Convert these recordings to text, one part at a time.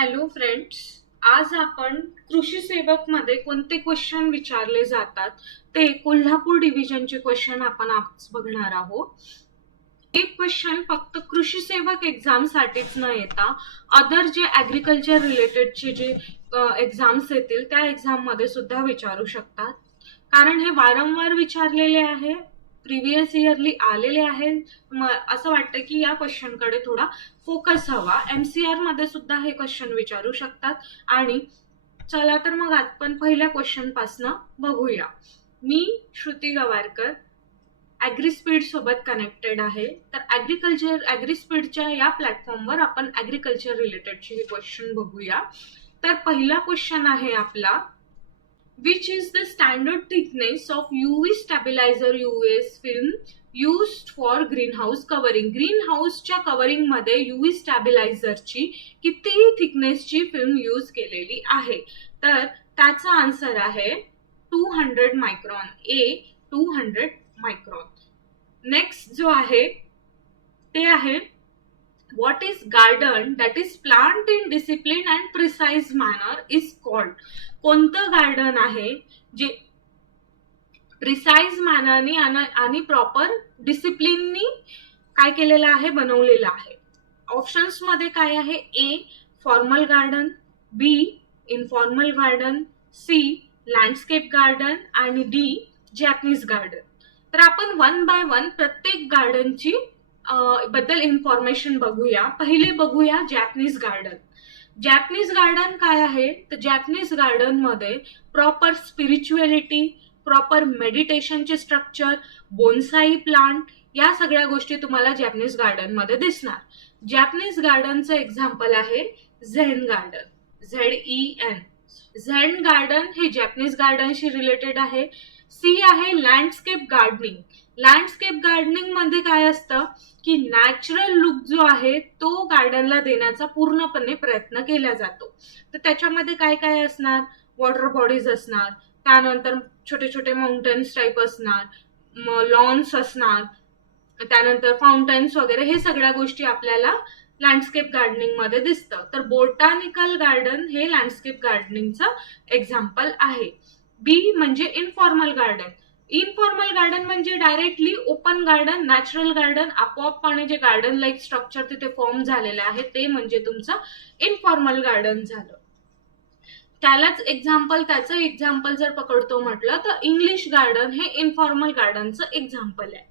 Hello friends, आज आपण कृषी सेवक मध्ये कोणते क्वेश्चन विचारले जातात ते कोल्हापूर डिव्हिजनचे क्वेश्चन आपण आज बघणार आहोत. एक क्वेश्चन फक्त कृषी सेवक एक्झाम साठीच न येता अदर जे ऍग्रिकल्चर रिलेटेडचे जे एक्झाम्स येतील त्या एक्झाम मध्ये सुद्धा विचारू शकतात, कारण हे वारंवार विचारलेले आहे, प्रिव्हियस इयरली आलेले आहे. असं वाटतं की या क्वेश्चन कडे थोडा फोकस हवा. एमसीआर मध्ये सुद्धा हे क्वेश्चन विचारू शकतात. आणि चला तर मग आपण पहिल्या क्वेश्चन पासून बघूया. मी श्रुती गवारकर ॲग्रीस्पीड सोबत कनेक्टेड आहे. तर ॲग्रीस्पीडच्या या प्लॅटफॉर्मवर आपण ॲग्रिकल्चर रिलेटेडचे हे क्वेश्चन बघूया. तर पहिला क्वेश्चन आहे आपला, which is the standard thickness of UV stabilizer UVS film used for greenhouse covering. ग्रीनहाऊसच्या कव्हरिंग मध्ये UV स्टॅबिलायझरची किती थिकनेसची फिल्म यूज केलेली आहे? तर त्याचा आन्सर आहे 200 मायक्रॉन. ए 200 मायक्रॉन. नेक्स्ट जो आहे ते आहे, what is garden that is plant in disciplined and precise manner is called. कोणतं गार्डन आहे जे प्रिसाइज मॅनरनी आणि प्रॉपर डिसिप्लिननी काय केलेलं आहे, बनवलेलं आहे. ऑप्शन्स मध्ये काय आहे? A formal garden, B informal garden, C landscape garden आणि डी जॅपनीज गार्डन. तर आपण वन बाय वन प्रत्येक गार्डनची बद्दल इन्फॉर्मेशन बघूया. पहिले बघूया जॅपनीज गार्डन. जॅपनीज गार्डन काय आहे? तर जॅपनीज गार्डन मध्ये प्रॉपर स्पिरिच्युअलिटी, प्रॉपर मेडिटेशनचे स्ट्रक्चर, बोन्साई प्लांट, या सगळ्या गोष्टी तुम्हाला जॅपनीज गार्डन मध्ये दिसणार. जॅपनीज गार्डनचं एक्झाम्पल आहे zen garden. ZEN. Zen garden हे जॅपनीज गार्डनशी रिलेटेड आहे. सी आहे लँडस्केप गार्डनिंग. लँडस्केप गार्डनिंग मध्ये काय असतं की नॅचरल लुक जो आहे तो गार्डनला देण्याचा पूर्णपणे प्रयत्न केला जातो. तर त्याच्यामध्ये काय काय असणार? वॉटर बॉडीज असणार, त्यानंतर छोटे छोटे माउंटेन्स टाईप असणार, लॉन्स असणार, त्यानंतर फाउंटन्स वगैरे, हे सगळ्या गोष्टी आपल्याला लँडस्केप गार्डनिंग मध्ये दिसतं. तर बोटॅनिकल गार्डन हे लँडस्केप गार्डनिंगचं एक्झाम्पल आहे. बी म्हणजे इनफॉर्मल गार्डन. इनफॉर्मल गार्डन म्हणजे directly open garden, natural garden, आपोआपपणे जे गार्डन लाईक स्ट्रक्चर तिथे फॉर्म झालेलं आहे ते म्हणजे तुमचं इनफॉर्मल गार्डन झालं. त्याचं एक्झाम्पल जर पकडतो म्हटलं तर इंग्लिश गार्डन हे इनफॉर्मल गार्डनचं एक्झाम्पल आहे.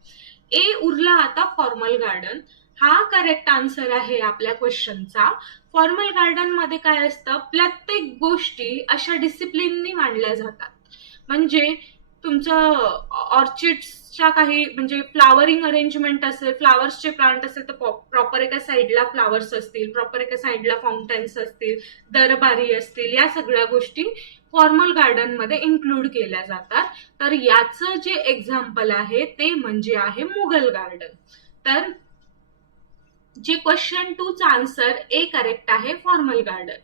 ए उरला आता फॉर्मल गार्डन. हा करेक्ट आन्सर आहे आपल्या क्वेश्चनचा. फॉर्मल गार्डन मध्ये काय असतं? प्रत्येक गोष्टी अशा डिसिप्लिननी मांडल्या जातात. म्हणजे तुमचं ऑर्चिड्सच्या काही म्हणजे फ्लावरिंग अरेंजमेंट असेल, फ्लावर्सचे प्लांट असेल तर प्रॉपर एका साईडला फ्लावर्स असतील, प्रॉपर एका साईडला फाउंटन्स असतील, दरबारी असतील, या सगळ्या गोष्टी फॉर्मल गार्डन मध्ये इन्क्लूड केल्या जातात. तर याचं जे एक्झाम्पल आहे ते म्हणजे आहे मुघल गार्डन. तर जे क्वेश्चन 2 चा आन्सर ए करेक्ट आहे, फॉर्मल गार्डन.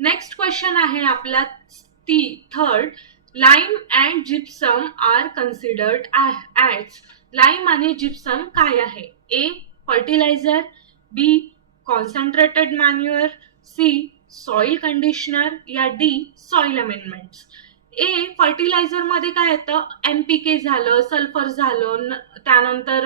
नेक्स्ट क्वेश्चन आहे आपला third. Lime and gypsum are considered as. Lime आणि जिप्सम काय आहे? A fertilizer, B concentrated manure, C soil conditioner, या D soil amendments. A fertilizer मध्ये काय येतं? NPK झालं, सल्फर झालं, त्यानंतर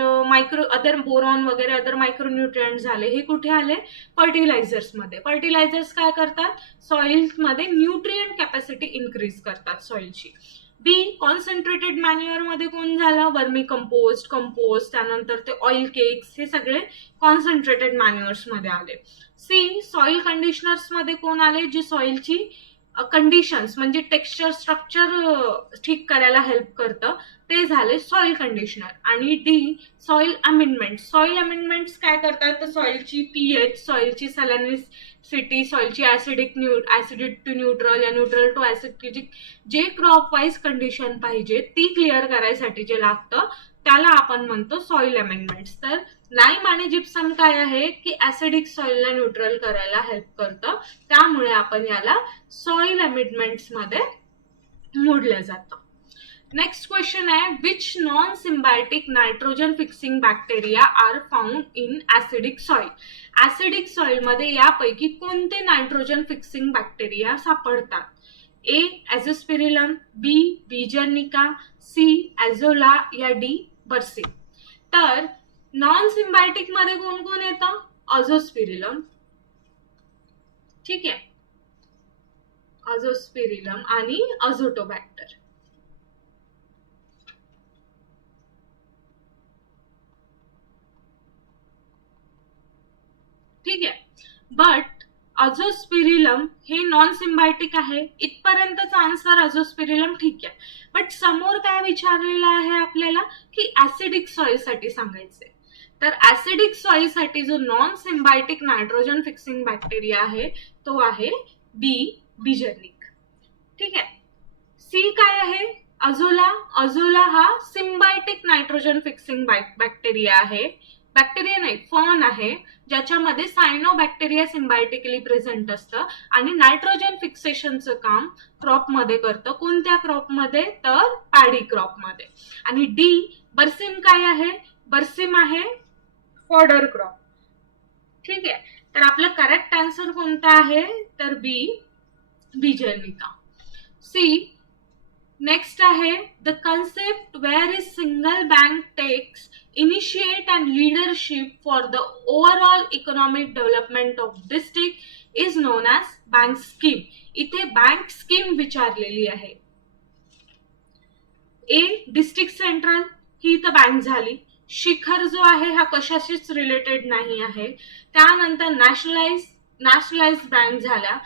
अदर बोरॉन वगैरे अदर मायक्रोन्यूट्रिएंट झाले, हे कुठे आले? फर्टिलायझर्स मध्ये. फर्टिलायझर्स काय करतात? सॉइल मध्ये न्यूट्रिएंट कॅपॅसिटी इन्क्रीज करतात सॉइलची. बी कॉन्सन्ट्रेटेड मॅन्युअर मध्ये कोण झालं? वर्मी कंपोस्ट, त्यानंतर ते ऑइल केक्स, हे सगळे कॉन्सन्ट्रेटेड मॅन्युअर्स मध्ये आले. सी सॉइल कंडिशनर्स मध्ये कोण आले? जी सॉइलची कंडिशन्स म्हणजे टेक्स्चर स्ट्रक्चर ठीक करायला हेल्प करतं, ते झाले सॉइल कंडिशनर. आणि D soil amendment. Soil amendments काय करतात? तर सॉइलची pH, सॉइलची सॅलिनिसिटी, सॉइलची ऍसिडिक टू न्यूट्रल या न्यूट्रल टू ऍसिडिक, जे क्रॉप वाईज कंडिशन पाहिजे ती क्लिअर करायसाठी जे लागतं त्याला आपण म्हणतो सॉइल अमेंडमेंट्स. तर लाईम आणि जिप्सम काय आहे की ऍसिडिक सॉइलला न्यूट्रल करायला हेल्प करतं, त्यामुळे आपण याला सॉइल अमेंडमेंट्स मध्ये मोडलं जातं. नेक्स्ट क्वेश्चन आहे, which non symbiotic nitrogen fixing bacteria are found in acidic soil. Acidic soil मध्ये यापैकी कोणते नायट्रोजन फिक्सिंग बॅक्टेरिया सापडतात? A azospirillum, B Beijerinckia, C azolla या डी बर्सिम. तर नॉन सिम्बायोटिक मध्ये कोण कोण येतं? अझोस्पिरिलम, ठीक आहे, अझोस्पिरिलम आणि अझोटोबॅक्टर. ठीक आहे, बट अझोस्पिरिलम हे नॉन सिम्बायोटिक आहे, इथपर्यंतचा आन्सर अझोस्पिरिलम ठीक आहे. बट समोर काय विचारलेलं आहे आपल्याला की ऍसिडिक सॉइल साठी सांगायचंय. तर ऍसिडिक सॉइल साठी जो non symbiotic nitrogen fixing bacteria आहे तो आहे बी बीजर्निक. ठीक आहे, सी काय आहे? अझोला. अझोला हा सिम्बायोटिक नायट्रोजन फिक्सिंग बॅक्टेरिया आहे, बॅक्टेरिया नाही फॉन आहे, ज्याच्यामध्ये सायनोबॅक्टेरिया सिम्बायोटिकली प्रेझेंट असतं आणि नायट्रोजन फिक्सेशनचं काम क्रॉप मध्ये करतं. कोणत्या क्रॉप मध्ये? तर पॅडी क्रॉप मध्ये. आणि डी बर्सिम काय आहे? बर्सिम आहे फॉडर क्रॉप. ठीक आहे, तर आपलं करेक्ट आन्सर कोणता आहे? तर बी बीजर्निका. सी नेक्स्ट आहे, the concept where is single bank takes initiate and leadership for the overall economic development of district is known as bank scheme. इथे बँक स्कीम विचारलेली आहे. ए डिस्ट्रिक्ट सेंट्रल, ही तर bank झाली. शिखर जो आहे हा कशाशीच रिलेटेड नाही आहे. त्यानंतर नॅशनलाइज बँक झाल्या.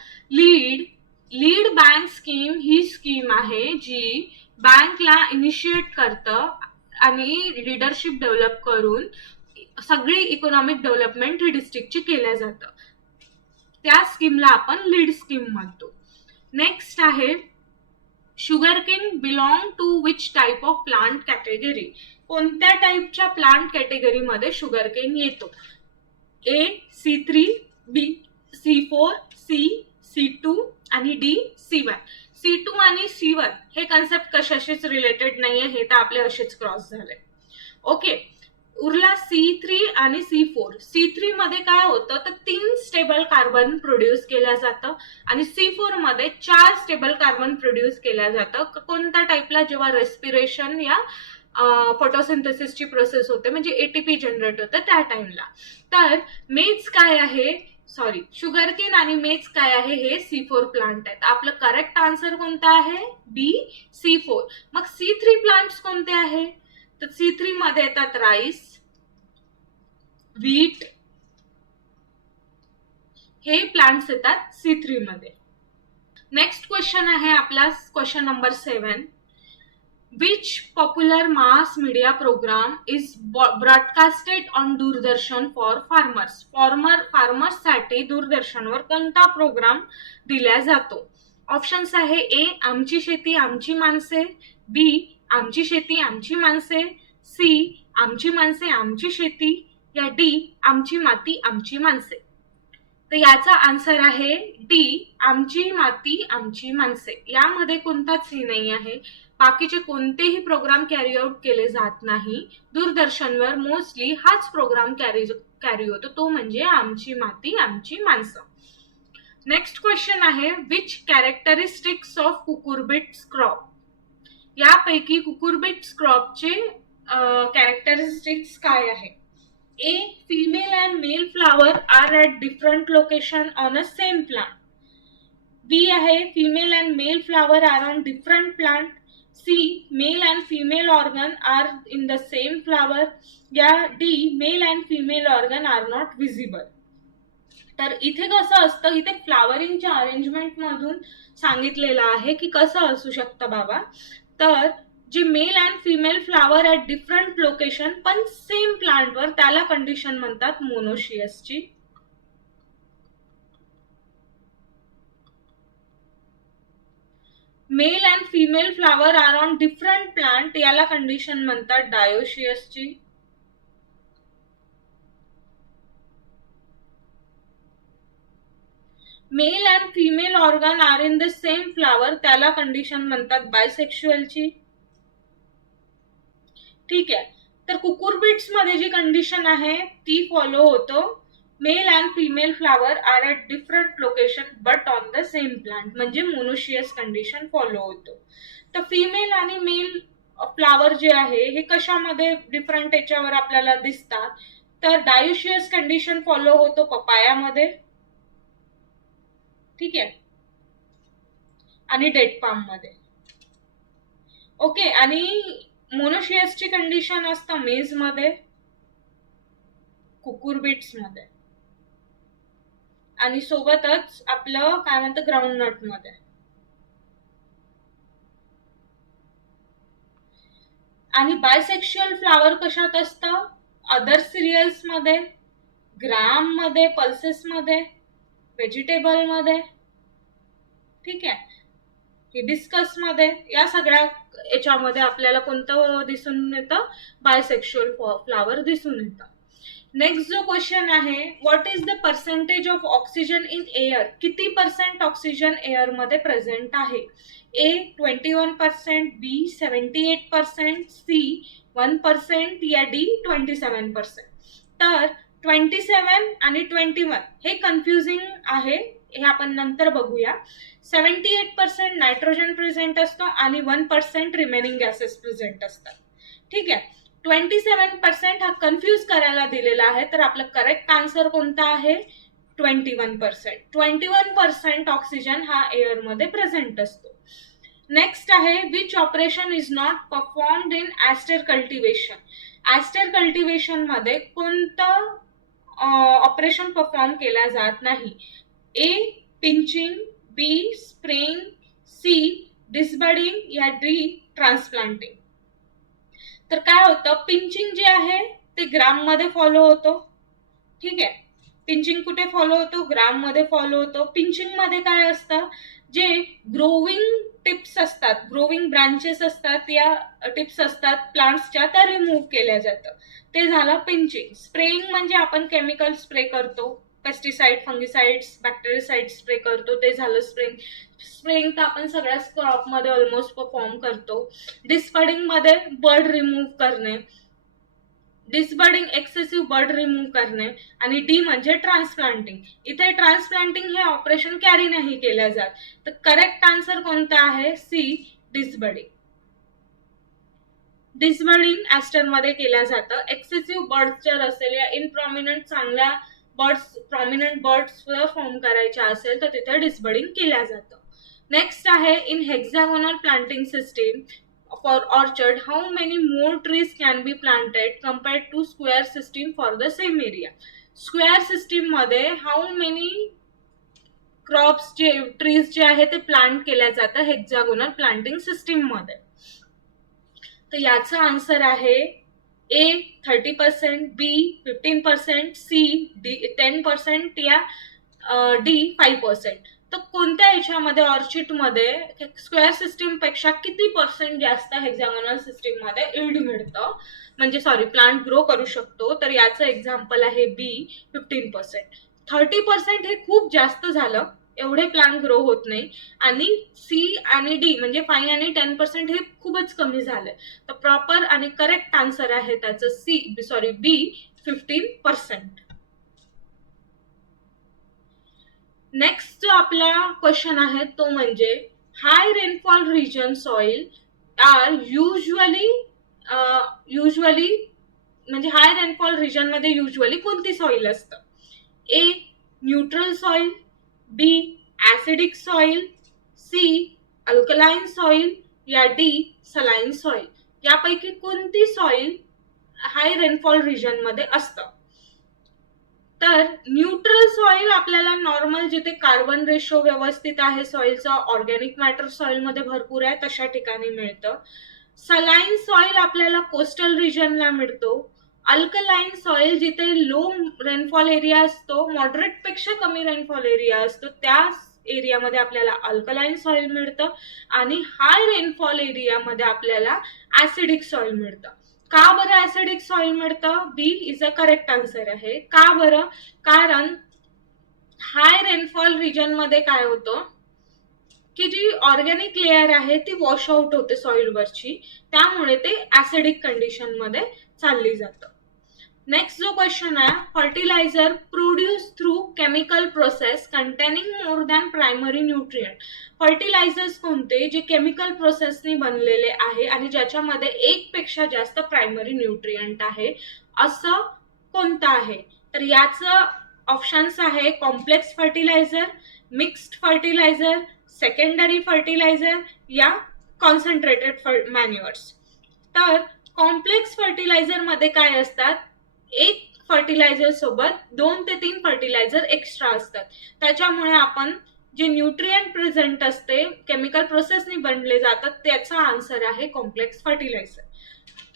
लीड बँक स्कीम ही स्कीम आहे जी बँकला इनिशिएट करतं आणि लिडरशिप डेव्हलप करून सगळी इकॉनॉमिक डेव्हलपमेंट ही डिस्ट्रिक्टची केल्या जातं. त्या स्कीमला आपण लीड स्कीम म्हणतो. नेक्स्ट आहे, sugarcane belong to which type of plant category. कोणत्या टाईपच्या प्लांट कॅटेगरीमध्ये शुगरकेन येतो? ए C3, बी C4, सी C2 आणि डी C1. C2 आणि C1 हे कन्सेप्ट कशाशीच रिलेटेड नाहीये, हे तर आपले असेच क्रॉस झाले. ओके, उरला C3 आणि C4. C3 मध्ये काय होतं तर 3 स्टेबल कार्बन प्रोड्यूस केल्या जातं आणि C4 मध्ये 4 स्टेबल कार्बन प्रोड्यूस केल्या जातं. कोणत्या टाईपला? जेव्हा रेस्पिरेशन या फोटोसिंथेसिसची प्रोसेस होते, म्हणजे एटीपी जनरेट होतं त्या टाइमला. तर मेज काय आहे? सॉरी, शुगरकेन आणि मेज काय आहे? हे C4 प्लांट आहेत. आपलं करेक्ट आन्सर कोणता आहे? बी C4. मग C3 प्लांट्स कोणते आहे? तर C3 मध्ये येतात राईस, व्हीट, हे प्लांट्स येतात C3 मध्ये. नेक्स्ट क्वेश्चन आहे आपला question number 7. Which popular mass media program is broadcasted on Doordarshan for farmers? Farmers साठी दूरदर्शनवर कोणता प्रोग्राम दिला जातो? ऑप्शन्स आहे, ए आमची शेती आमची माणसे, बी आमची शेती आमची माणसे, सी आमची माणसे आमची शेती या डी आमची माती आमची माणसे. तर याचा आन्सर आहे डी आमची माती आमची माणसे. यामध्ये कोणताच हे नाही आहे. बाकीचे कोणतेही प्रोग्राम कॅरी आउट केले जात नाही. दूरदर्शनवर मोस्टली हाच प्रोग्राम कॅरी होतो, तो म्हणजे आमची माती आमची माणसं. नेक्स्ट क्वेश्चन आहे, which characteristics of cucurbits crop. यापैकी कुकुरबिट्स क्रॉपचे कॅरेक्टरिस्टिक्स काय आहे? ए female and male flower are at different location on a same plant. B आहे female and male flower are on different plant. C male and female organ are in the same flower. या D male and female organ are not visible. तर इथे कसं असतं, इथे फ्लावरिंगच्या arrangement मधून सांगितलेलं आहे की कसं असू शकतं बाबा. तर जे male and female flower at different location पण सेम प्लांटवर, त्याला कंडिशन म्हणतात मोनोशियसची. Male and female flower are on different plant, याला कंडिशन म्हणतात डायोशियसची. Male and female organ are in the same flower, त्याला कंडिशन म्हणतात बायसेक्शुअलची. ठीक आहे. तर कुकुरबिट्स मध्ये जी कंडिशन आहे ती फॉलो होतं. Male and female flower are at different location but on the same plant, म्हणजे मोनोशियस कंडिशन फॉलो होतो. तर फिमेल आणि मेल फ्लावर जे आहे हे कशामध्ये डिफरंट याच्यावर आपल्याला दिसतात, तर डायोशियस कंडिशन फॉलो होतो पपायामध्ये, ठीक आहे, आणि डेट पाम मध्ये. ओके. आणि मोनोशियसची कंडिशन असतं मेज मध्ये, कुकुरबिट्स मध्ये, आणि सोबतच आपलं काय म्हणतं ग्राउंडनट मध्ये. आणि बायसेक्शुअल फ्लावर कशात असतं, अदर सिरियल्स मध्ये, ग्राम मध्ये, पल्सेस मध्ये, व्हेजिटेबल मध्ये, ठीक आहे, हिबिस्कस मध्ये, या सगळ्या याच्यामध्ये आपल्याला कोणतं दिसून येतं, बायसेक्शुअल फ्लावर दिसून येतं. नेक्स्ट जो क्वेश्चन आहे, what is the percentage of oxygen in air, किती पर्सेंट ऑक्सिजन एअर मध्ये प्रेझेंट आहे. ए 21%, बी 78%, सी 1% या डी 27%. तर 27 आणि 21 हे कन्फ्युजिंग आहे, हे आपण नंतर बघूया. 78% नायट्रोजन प्रेझेंट असतो आणि 1% रिमेनिंग गॅसेस प्रेझेंट असतात, ठीक आहे. 27% हा कन्फ्यूज करायला दिलेला आहे, तर आपलं करेक्ट आन्सर कोणता आहे, 21%. 21% ऑक्सिजन हा एअर मध्ये प्रेझेंट असतो. नेक्स्ट आहे, which operation is not performed in aster cultivation. Aster cultivation मध्ये कोणतं ऑपरेशन परफॉर्म केला जात नाही. ए पिंचिंग, बी स्प्रेइंग, सी डिसबडिंग या डी ट्रान्सप्लांटिंग. तर काय होतं, पिंचिंग जे आहे ते ग्राम मध्ये फॉलो होतो, ठीक आहे. पिंचिंग कुठे फॉलो होतो, ग्राम मध्ये फॉलो होतो. पिंचिंग मध्ये काय असतं, जे ग्रोविंग टिप्स असतात, ग्रोविंग ब्रांचेस असतात, या टिप्स असतात प्लांट्सच्या, त्या रिमूव्ह केल्या जातं, ते झालं पिंचिंग. स्प्रेइंग म्हणजे आपण केमिकल स्प्रे करतो, पेस्टिसाइड, फंगिसाइड्स, बॅक्टेरिसाइड स्प्रे करतो, ते झालं स्प्रेइंग. स्प्रेइंग तर आपण सगळ्याच क्रॉप मध्ये ऑलमोस्ट परफॉर्म करतो. डिसबडिंग मध्ये बर्ड रिमूव्ह करणे, डिसबडिंग एक्सेसिव्ह बर्ड रिमूव्ह करणे. आणि डी म्हणजे ट्रान्सप्लांटिंग. इथे ट्रान्सप्लांटिंग हे ऑपरेशन कॅरी नाही केल्या जात, तर करेक्ट आन्सर कोणता आहे, सी डिसबडिंग. डिसबडिंग ॲस्टर मध्ये केल्या जातं. एक्सेसिव्ह बर्ड्स जर असेल या इनप्रॉमिनंट चांगल्या बर्ड्स, प्रॉमिनंट बर्ड्स फॉर्म करायच्या असेल तर तिथे डिसबडिंग केल्या जातं. नेक्स्ट आहे, in hexagonal planting system for orchard how many more trees can be planted compared to square system for the same area. Square system मध्ये how many क्रॉप्स जे trees जे आहे ते प्लांट केल्या जातं हेक्सागोनल प्लांटिंग सिस्टीम मध्ये. तर याचा आन्सर आहे ए 30%, बी 15%, सी डी 10% या डी 5%. तर कोणत्या याच्यामध्ये ऑर्चिड मध्ये स्क्वेअर सिस्टीम पेक्षा किती पर्सेंट जास्त हेक्सागोनल सिस्टीम मध्ये इल्ड मिळतं, म्हणजे सॉरी प्लांट ग्रो करू शकतो. तर याचं एक्झाम्पल आहे बी 15%. 30% हे खूप जास्त झालं, एवढे प्लांट ग्रो होत नाही. आणि सी आणि डी म्हणजे 5 आणि 10% हे खूपच कमी झाले. तर प्रॉपर आणि करेक्ट आन्सर आहे त्याचं बी 15%. नेक्स्ट जो आपला क्वेश्चन आहे तो म्हणजे, high rainfall region soil are usually म्हणजे हाय रेनफॉल रिजन मध्ये युजली कोणती सॉइल असतं. A neutral soil, B acidic soil, C alkaline soil या डी सलाइन सॉइल. यापैकी कोणती सॉइल हाय रेनफॉल रिजन मध्ये असतं. तर न्यूट्रल सॉइल आपल्याला नॉर्मल जिथे कार्बन रेशो व्यवस्थित आहे सॉइलचा, ऑर्गॅनिक मॅटर सॉइल मध्ये भरपूर आहे तशा ठिकाणी मिळतं. सलाइन सॉइल आपल्याला कोस्टल रिजनला मिळतो. अल्कलाइन सॉइल जिथे लो रेनफॉल एरिया असतो, मॉडरेट पेक्षा कमी रेनफॉल एरिया असतो, त्या एरियामध्ये आपल्याला अल्कलाइन सॉइल मिळतं. आणि हाय रेनफॉल एरियामध्ये आपल्याला ऍसिडिक सॉइल मिळतं. का बरं ऍसिडिक सॉइल मिळतं, बी इज अ करेक्ट आन्सर आहे. का बरं, कारण हाय रेनफॉल रिजन मध्ये काय होतं, की जी ऑर्गॅनिक लेअर आहे ती वॉश आउट होते सॉइलवरची, त्यामुळे ते ऍसिडिक कंडिशन मध्ये चालली जातं. नेक्स्ट जो क्वेश्चन आहे, fertiliser produce through chemical process containing more than primary nutrient. Fertilisers कोणते जे केमिकल प्रोसेसनी बनलेले आहे आणि ज्याच्यामध्ये एक पेक्षा जास्त प्रायमरी न्यूट्रिएंट आहे, असं कोणतं आहे? तर याचं ऑप्शन्स आहे complex fertiliser, mixed fertiliser, secondary fertiliser या कॉन्सन्ट्रेटेड मॅन्युअर्स. तर कॉम्प्लेक्स फर्टिलायझर मध्ये काय असतात, एक फर्टिलायझर सोबत 2 ते 3 फर्टिलायझर एक्स्ट्रा असतात. त्याच्यामुळे आपण जे न्यूट्रिएंट प्रेझेंट असते केमिकल प्रोसेसनी बनले जातात, त्याचा आन्सर आहे कॉम्प्लेक्स फर्टिलायझर.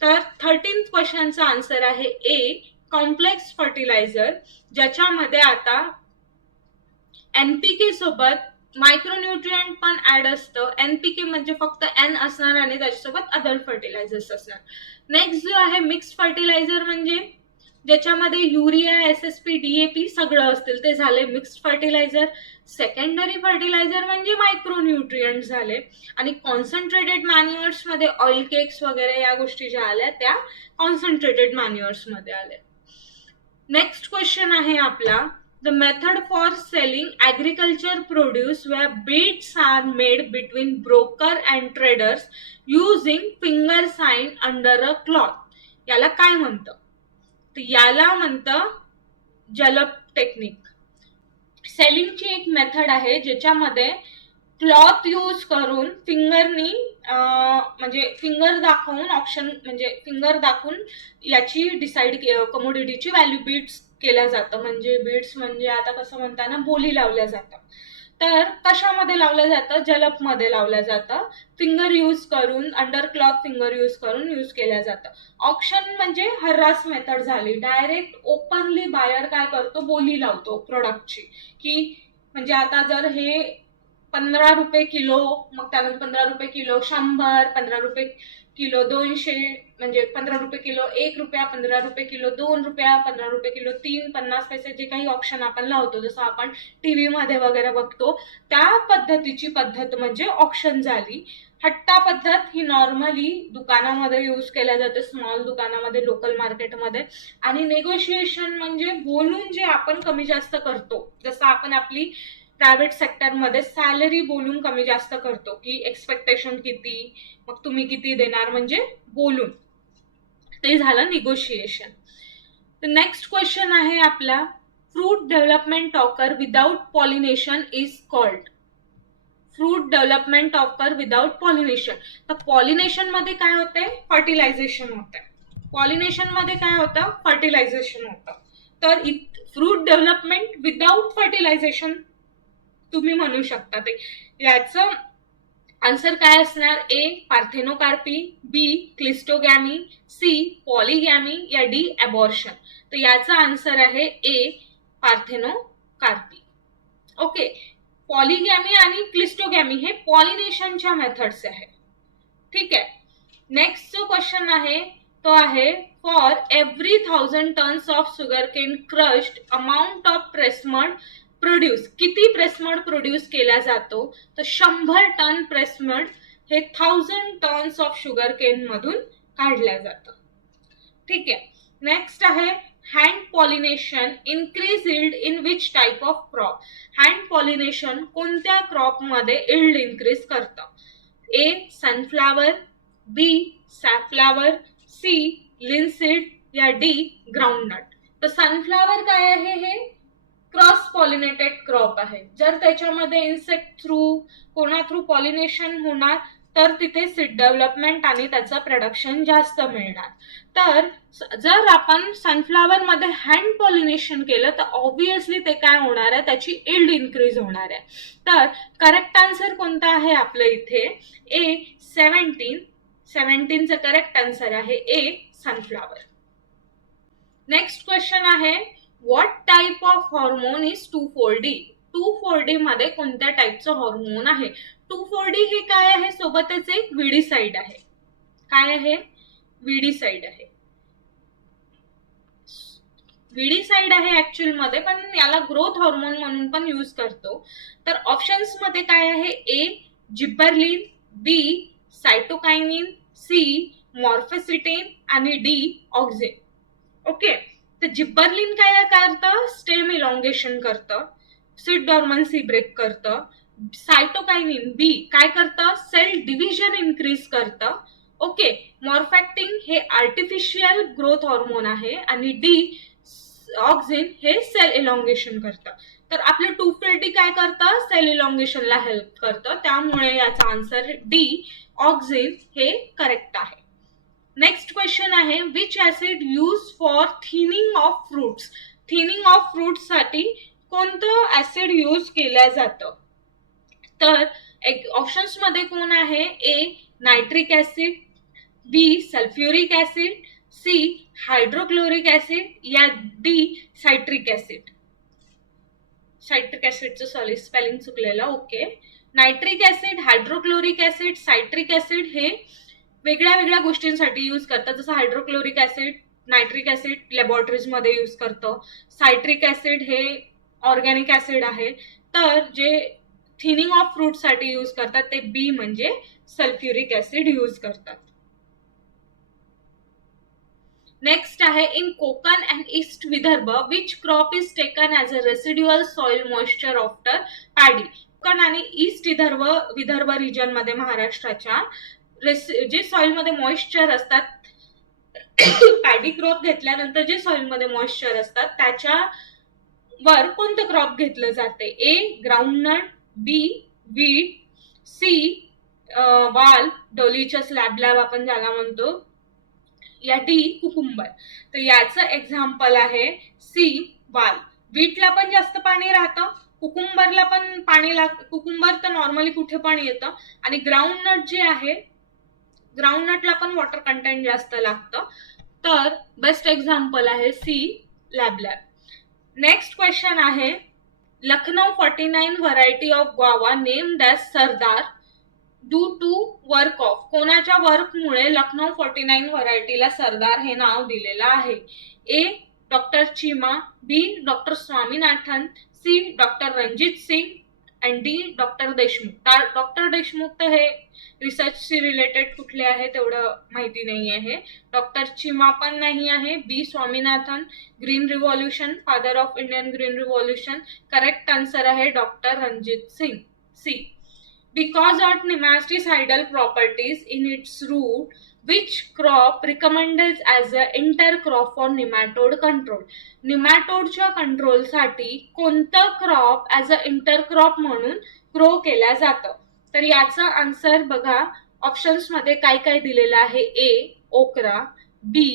तर 13th क्वेश्चनचा आन्सर आहे ए, कॉम्प्लेक्स फर्टिलायझर, ज्याच्यामध्ये आता एनपीके सोबत मायक्रोन्यूट्रिएंट पण ऍड असतं. एनपीके म्हणजे फक्त एन असणार आणि त्याच्यासोबत अदर फर्टिलायझर्स असणार. नेक्स्ट जो आहे मिक्स्ड फर्टिलायझर, म्हणजे ज्याच्यामध्ये युरिया, एसएसपी, डीएपी सगळं असतील, ते झाले मिक्स्ड फर्टिलायझर. सेकंडरी फर्टिलायझर म्हणजे मायक्रोन्यूट्रिएंट झाले. आणि कॉन्सन्ट्रेटेड मॅन्युअर्स मध्ये ऑइल केक्स वगैरे या गोष्टी ज्या आल्या त्या कॉन्सन्ट्रेटेड मॅन्युअर्स मध्ये आल्या. नेक्स्ट क्वेश्चन आहे आपला, the method for selling agriculture produce where bids are made between broker and traders using finger sign under a cloth. याला काय म्हणतं? तर याला म्हणतं जलप टेक्निक. सेलिंगची एक मेथड आहे ज्याच्यामध्ये क्लॉथ यूज करून फिंगरनी म्हणजे फिंगर दाखवून ऑप्शन म्हणजे फिंगर दाखवून याची डिसाइड कमोडिटीची व्हॅल्यू बीड्स केल्या जातं. म्हणजे बीड्स म्हणजे आता कसं म्हणता ना, बोली लावल्या जातं. तर कशामध्ये लावलं जातं? जलपमध्ये लावलं जातं. फिंगर यूज करून, अंडर क्लॉथ फिंगर यूज करून यूज केल्या जातं. ऑप्शन म्हणजे हर्रास मेथड झाली. डायरेक्ट ओपनली बायर काय करतो, बोली लावतो प्रोडक्टची, की म्हणजे आता जर हे 15 रुपये किलो, मग त्यानंतर 15 रुपये किलो 100, 15 रुपये किलो 200, म्हणजे 15 रुपये किलो 1 रुपया, 15 रुपये किलो 2 रुपया, 15 रुपये किलो 3, 50 पैसे, जे काही ऑप्शन आपण लावतो जसं आपण टीव्ही मध्ये वगैरे बघतो, त्या पद्धतीची पद्धत म्हणजे ऑप्शन झाली. हट्टा पद्धत ही नॉर्मली दुकानामध्ये यूज केल्या जाते, स्मॉल दुकानामध्ये, लोकल मार्केटमध्ये. आणि नेगोशिएशन म्हणजे बोलून जे आपण कमी जास्त करतो, जसं आपण आपली प्रायव्हेट सेक्टरमध्ये सॅलरी बोलून कमी जास्त करतो, की एक्सपेक्टेशन किती, मग तुम्ही किती देणार, म्हणजे बोलून. ते झालं निगोशिएशन. तर नेक्स्ट क्वेश्चन आहे आपला, fruit development occur without pollination is called. Fruit development occur without pollination. तर पॉलिनेशन मध्ये काय होते? फर्टिलायझेशन होते. पॉलिनेशन मध्ये काय होतं? फर्टिलायझेशन होतं. तर फ्रूट डेव्हलपमेंट विदाउट फर्टिलायझेशन तुम्ही म्हणू शकता. ते याचं आन्सर काय असणार? ए पार्थेनोकार्पी, बी क्लिस्टोगॅमी, सी पॉलिगॅमी या डी अबॉर्शन. तर याचा आन्सर आहे ए पार्थेनोकार्पी. ओके, पॉलिगॅमी आणि क्लिस्टोगॅमी हे पॉलिनेशनच्या मेथड्स आहेत. ठीक आहे. नेक्स्ट जो क्वेश्चन आहे तो आहे, for every 1000 tonnes of sugarcane crushed amount of pressmud produce. किती प्रेसमड प्रोड्यूस केला जातो? तर 100 टन प्रेसमड हे 1000 टन्स ऑफ शुगरकेन मधून काढल्या जातं. ठीक आहे. नेक्स्ट आहे, hand pollination increase yield in which type of crop. Hand pollination कोणत्या क्रॉप मध्ये इल्ड इन्क्रीज करतं? ए सनफ्लावर, बी सॅफ्लावर, सी लिनसीड या डी ग्राउंडनट. तर सनफ्लावर काय आहे? हे क्रॉस पॉलिनेटेड क्रॉप आहे. जर त्याच्यामध्ये इन्सेक्ट थ्रू, कोणा थ्रू पॉलिनेशन होणार तर तिथे सीड डेव्हलपमेंट आणि त्याचं प्रोडक्शन जास्त मिळणार. तर जर आपण सनफ्लावर मध्ये हँड पॉलिनेशन केलं तर ऑब्विसली ते काय होणार आहे? त्याची इल्ड इन्क्रीज होणार आहे. तर करेक्ट आन्सर कोणता आहे आपल्या इथे? ए 17. 17चं करेक्ट आन्सर आहे ए सनफ्लावर. नेक्स्ट क्वेश्चन आहे, what type of hormone is 2,4-D. 2,4-D मध्ये कोणत्या टाईपचं हॉर्मोन आहे? 2,4-D हे काय आहे? सोबतच एक विडीसाइड आहे. काय आहे? विडीसाइड आहे. विडीसाइड आहे ऍक्च्युअल मध्ये, पण याला ग्रोथ हॉर्मोन म्हणून पण यूज करतो. तर ऑप्शन्स मध्ये काय आहे? ए जिब्बरलिन, बी सायटोकायनिन, सी मॉर्फेसिटेन आणि डी ऑक्झिन. ओके, तर जिब्बरलिन काय करतं? स्टेम इलॉंगेशन करतं, सीड डॉर्मन्सी ब्रेक करतं. सायटोकायनिन बी काय करतं? सेल डिव्हिजन इन्क्रीज करतं. ओके, मॉर्फॅक्टिन हे आर्टिफिशियल ग्रोथ हॉर्मोन आहे आणि डी ऑक्झिन हे सेल इलॉंगेशन करतं. तर आपलं 250 काय करतं? सेल इलॉंगेशनला हेल्प करतं. त्यामुळे याचा आन्सर डी ऑक्झिन हे करेक्ट आहे. नेक्स्ट क्वेश्चन आहे, which acid use for thinning of fruits? Thinning of fruits साठी कोणतं ऍसिड यूज केलं जातं? तर ऑप्शन्स मध्ये कोण आहे? A nitric acid, B sulphuric acid, C hydrochloric acid या डी सायट्रिक ऍसिड. सायट्रिक ऍसिडचं सॉरी स्पेलिंग चुकलेलं. Okay, nitric acid, hydrochloric acid, citric acid हे वेगळ्या वेगळ्या गोष्टींसाठी यूज करतात. जसं hydrochloric acid, nitric acid laboratories मध्ये यूज करतो. सायट्रिक ऍसिड हे ऑर्गॅनिक ऍसिड आहे. तर जे थिनिंग ऑफ फ्रूट साठी यूज करतात ते बी म्हणजे सल्फ्युरिक ऍसिड यूज करतात. नेक्स्ट आहे, in Konkan and east Vidarbha which crop is taken as a residual soil moisture after paddy? Konkan आणि ईस्ट विदर्भ रिजन मध्ये महाराष्ट्राच्या जे सॉइल मध्ये मॉइश्चर असतात, पॅडी क्रॉप घेतल्यानंतर जे सॉइल मध्ये मॉइश्चर असतात त्याच्यावर कोणतं क्रॉप घेतलं जाते? ए ग्राउंडनट, बी वीट, सी वाल, डोलीच्या स्लॅब आपण ज्याला म्हणतो, या डी कुकुंबर. तर याचं एक्झाम्पल आहे सी वाल. बीटला पण जास्त पाणी राहतं, कुकुंबरला पण पाणी लागतं. कुकुंबर तर नॉर्मली कुठे पण येतं. आणि ग्राउंडनट जे आहे, ग्राउंडनटला पण वॉटर कंटेंट जास्त लागतं. तर बेस्ट एक्झाम्पल आहे सी लॅब. नेक्स्ट क्वेश्चन आहे, Lucknow 49 variety of guava named as Sardar due to work of. कोणाच्या वर्कमुळे लखनौ 49 व्हरायटीला सरदार हे नाव दिलेलं आहे? A doctor Chima, B doctor Swaminathan, C doctor Ranjit Singh and D doctor Deshmukh. Doctor Deshmukh तर हे रिसर्चशी रिलेटेड कुठले आहे तेवढं माहिती नाही आहे. डॉक्टर चिमा पण नाही आहे. B Swaminathan, green revolution, father of Indian green revolution. Correct answer आहे doctor Ranjit Singh, C. Because of nematicidal properties in its root, which crop recommended as a intercrop for nematode control? निमॅटोडच्या कंट्रोलसाठी कोणतं क्रॉप ॲज अ इंटरक्रॉप म्हणून grow केल्या जातं? तर याचा answer बघा, options मध्ये काय काय दिलेलं आहे. ए ओकरा, बी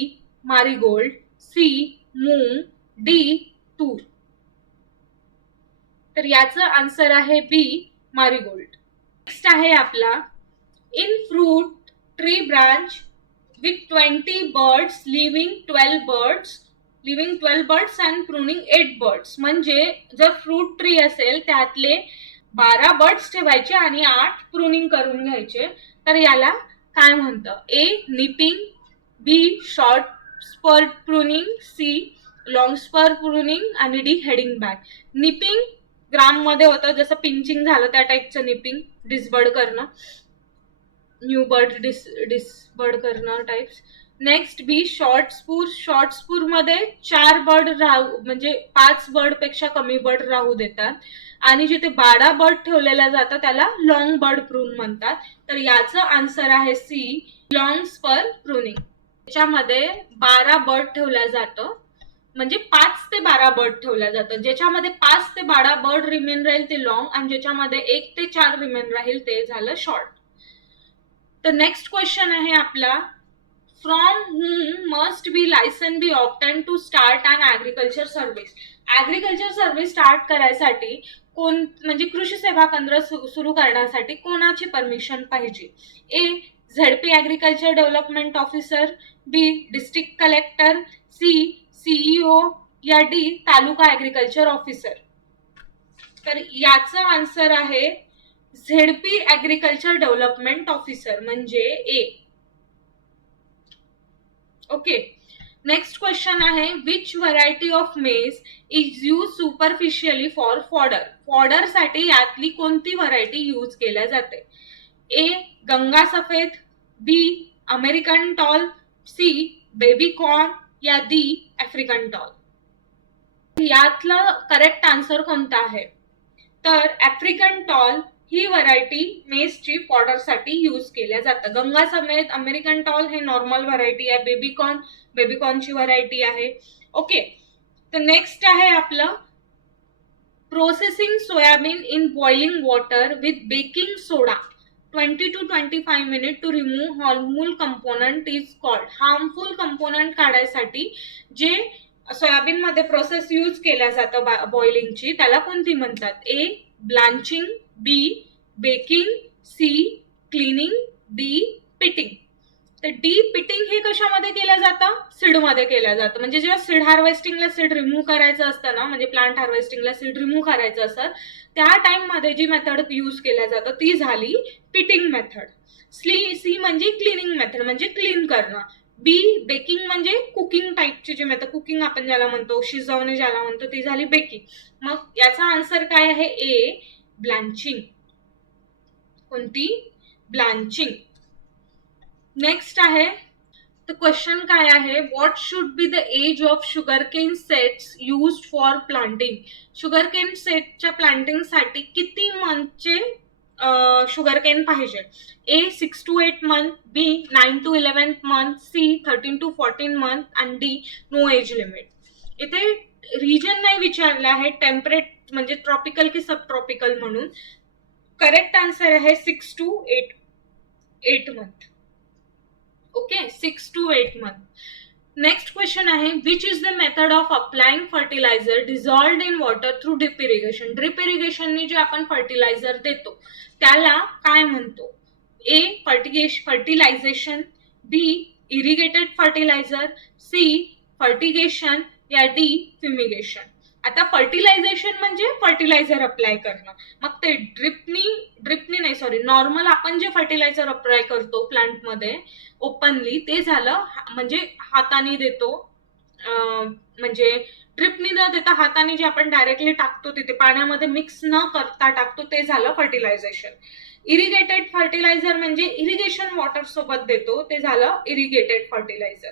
मारीगोल्ड, सी मूंग, डी तूर. तर याचं आन्सर आहे बी मारीगोल्ड. नेक्स्ट आहे आपला, in fruit tree branch with 20 birds living 12 birds and pruning 8 birds. म्हणजे जर फ्रूट ट्री असेल त्यातले 12 बर्ड्स ठेवायचे आणि 8 प्रूनिंग करून घ्यायचे, तर याला काय म्हणतं? A nipping, B short spur pruning, C long spur pruning आणि D heading back. Nipping gram मध्ये होतं, जसं पिंचिंग झालं त्या टाईपचं निपिंग, डिसबर्ड करणं, न्यू बर्ड डिसबर्ड करणं टाइप्स. नेक्स्ट बी शॉर्ट स्पूर मध्ये 4 बर्ड राहू, म्हणजे 5 बर्ड पेक्षा कमी बर्ड राहू देतात. आणि जिथे 12 बर्ड ठेवलेल्या जातात त्याला लॉंग बर्ड प्रून म्हणतात. तर याचं आन्सर आहे सी लॉंग स्पर प्रूनिंग. त्याच्यामध्ये 12 बर्ड ठेवल्या जातं, म्हणजे 5 ते 12 बर्ड ठेवल्या जातं. ज्याच्यामध्ये 5 ते 12 बर्ड रिमेन राहील ते लॉंग, आणि ज्याच्यामध्ये 1 ते 4 रिमेन राहील ते झालं शॉर्ट. तर नेक्स्ट क्वेश्चन आहे आपला, from whom must be licence be obtain to start an agriculture service. Agriculture service start करायसाठी म्हणजे कृषी सेवा केंद्र सुरू करण्यासाठी कोणाची परमिशन पाहिजे? ए झेडपी ऍग्रिकल्चर डेव्हलपमेंट ऑफिसर, बी डिस्ट्रिक्ट कलेक्टर, सी सीईओ या डी तालुका ऍग्रिकल्चर ऑफिसर. तर याचं आन्सर आहे झेडपी ऍग्रिकल्चर डेव्हलपमेंट ऑफिसर म्हणजे ए. ओके, नेक्स्ट क्वेश्चन आहे विच व्हरायटी ऑफ मेज is use superficially for fodder. Fodder साठी यातली कोणती व्हरायटी यूज केल्या जाते? A Ganga Safed, B American tall, C baby corn या डी आफ्रिकन टॉल. यातला करेक्ट आन्सर कोणता आहे? तर आफ्रिकन टॉल ही व्हरायटी मेजची फॉडरसाठी यूज केल्या जातं. गंगा समेत अमेरिकन टॉल हे नॉर्मल व्हरायटी आहे. बेबी कॉर्नची व्हरायटी आहे. ओके, तर नेक्स्ट आहे आपलं processing soybean in boiling water with baking soda 20 to 25 minutes to remove harmful component is called. Harmful component काढायसाठी जे सोयाबीन मध्ये प्रोसेस यूज केल्या जातं बॉइलिंगची त्याला कोणती म्हणतात? A blanching, B baking, C cleaning, D pitting. तर डी पिटिंग हे कशामध्ये केलं जातं? सीड मध्ये केलं जातं. म्हणजे जेव्हा सीड हार्वेस्टिंगला सीड रिमूव्ह करायचं असतं ना, म्हणजे प्लांट हार्वेस्टिंगला सीड रिमूव्ह करायचं असतं त्या टाइम मध्ये जी मेथड यूज केल्या जातं ती झाली पिटिंग मेथड. सी म्हणजे क्लिनिंग मेथड म्हणजे क्लीन करणं. बी बेकिंग म्हणजे कुकिंग टाईपची जी मेथड, कुकिंग आपण ज्याला म्हणतो, शिजवणे ज्याला म्हणतो, ती झाली बेकिंग. मग याचा आन्सर काय आहे? A blanching. कोणती? ब्लांचिंग. नेक्स्ट आहे तर क्वेश्चन काय आहे? What should be the age of sugarcane sets used for planting. Sugarcane सेटच्या प्लांटिंग साठी किती मंथचे शुगरकेन पाहिजे? A 6 to 8 month, B 9 to 11 month, C 13 to 14 month आणि डी नो एज लिमिट. इथे रिजन नाही विचारलं आहे, टेम्परेट म्हणजे ट्रॉपिकल की सब ट्रॉपिकल म्हणून. करेक्ट आन्सर आहे 6 to 8 month. Okay, 6 to 8 month. Next question आहे which is the method of applying fertilizer dissolved in water through drip irrigation. Drip इरिगेशननी जे आपण फर्टिलायझर देतो त्याला काय म्हणतो? A fertilization, B irrigated fertilizer, C fertigation या डी फ्युमिगेशन. आता फर्टिलायझेशन म्हणजे फर्टिलायझर अप्लाय करणं. मग ते ड्रिपनी नाही सॉरी नॉर्मल आपण जे फर्टिलायझर अप्लाय करतो प्लांटमध्ये ओपनली ते झालं, म्हणजे हाताने देतो, म्हणजे ड्रिपनी न देता हाताने जे आपण डायरेक्टली टाकतो तिथे पाण्यामध्ये मिक्स न करता टाकतो ते झालं फर्टिलायझेशन. इरिगेटेड फर्टिलायझर म्हणजे इरिगेशन वॉटर सोबत देतो ते झालं इरिगेटेड फर्टिलायझर.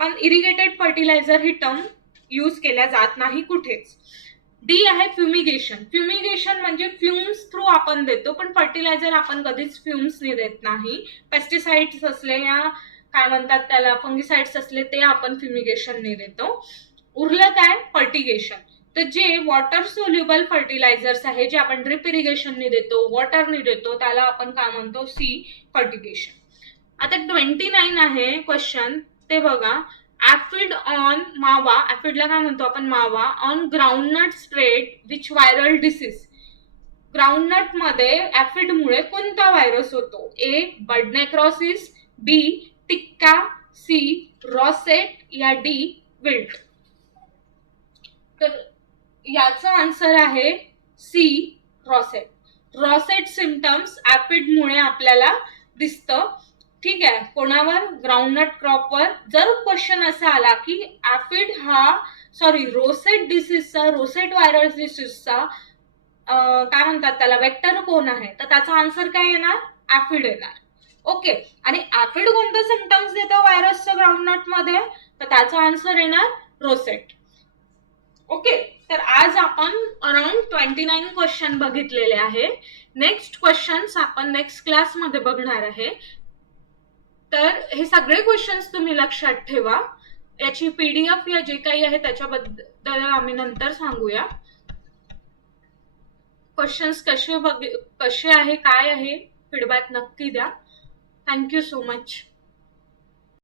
पण इरिगेटेड फर्टिलायझर ही टर्म यूज केल्या जात नाही कुठेच. डी आहे फ्युमिगेशन. फ्युमिगेशन म्हणजे फ्युम्स थ्रू आपण देतो, पण फर्टिलायझर आपण कधीच फ्युम्सने देत नाही. पेस्टिसाइड्स असले या काय म्हणतात त्याला फंगिसाइड्स असले ते आपण फ्युमिगेशनने देतो. उरलं काय? फर्टिगेशन. तर जे वॉटर सोल्युबल फर्टिलायझर्स आहे जे आपण ड्रिप इरिगेशनने देतो, वॉटरने देतो, त्याला आपण काय म्हणतो? C fertigation. आता 29 आहे क्वेश्चन, ते बघा. ऍफिड ऑन मावा, ऍफिडला काय म्हणतो आपण? मावा. On groundnut spread which viral disease. Groundnut मध्ये ऍफिडमुळे कोणता व्हायरस होतो? ए बर्ड नेक्रोसिस, बी टिक्का, सी रॉसेट या डी विल्ट. तर याचा आन्सर आहे सी रॉसेट. रॉसेट सिम्पटम्स ऍफिडमुळे आपल्याला दिसतं. ठीक आहे, कोणावर? ग्राउंडनट क्रॉपवर. जर क्वेश्चन असा आला की ऍफिड हा रोसेट डिसीजचा, रोसेट व्हायरस डिसीजचा काय म्हणतात त्याला वेक्टर कोण आहे, तर त्याचा आन्सर काय येणार? ऍफिड येणार. ओके, आणि ऍफिड कोणते सिम्पटम्स देतो व्हायरसच्या ग्राउंडनट मध्ये, तर त्याचा आन्सर येणार रोसेट. ओके, तर आज आपण अराउंड 29 क्वेश्चन बघितलेले आहे. नेक्स्ट क्वेश्चन्स आपण नेक्स्ट क्लासमध्ये बघणार आहे. तर हे सगळे क्वेश्चन्स तुम्ही लक्षात ठेवा. याची पीडीएफ या जे काही आहे त्याच्याबद्दल आम्ही नंतर सांगूया. क्वेश्चन्स कसे आहे, काय आहे, फीडबॅक नक्की द्या. Thank you so much.